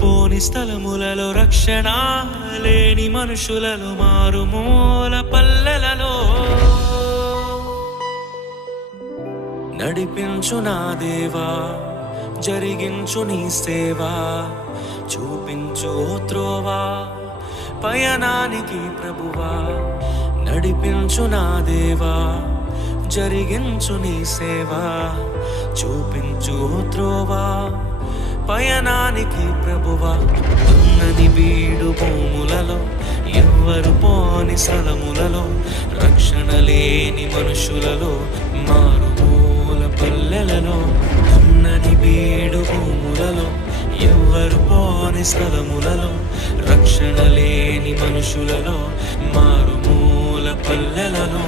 పోని స్థలములలో రక్షణ లేని మనుషులలో మారుమూల పల్లెలలో నడిపించు నా దేవా, జరిగించు నీ సేవా, చూపించు త్రోవా పయనానికి ప్రభువా. నడిపించు నా దేవా, జరిగించు నీ సేవా, చూపించు త్రోవా పయనానికి ప్రభువా. దున్నని బీడు భూములలో ఎవ్వరు పోని స్థలములలో రక్షణ లేని మనుషులలో మారుమూల పల్లెలలో. దున్నని బీడు భూములలో ఎవ్వరు పోని స్థలములలో రక్షణ లేని మనుషులలో మారుమూల పల్లెలలో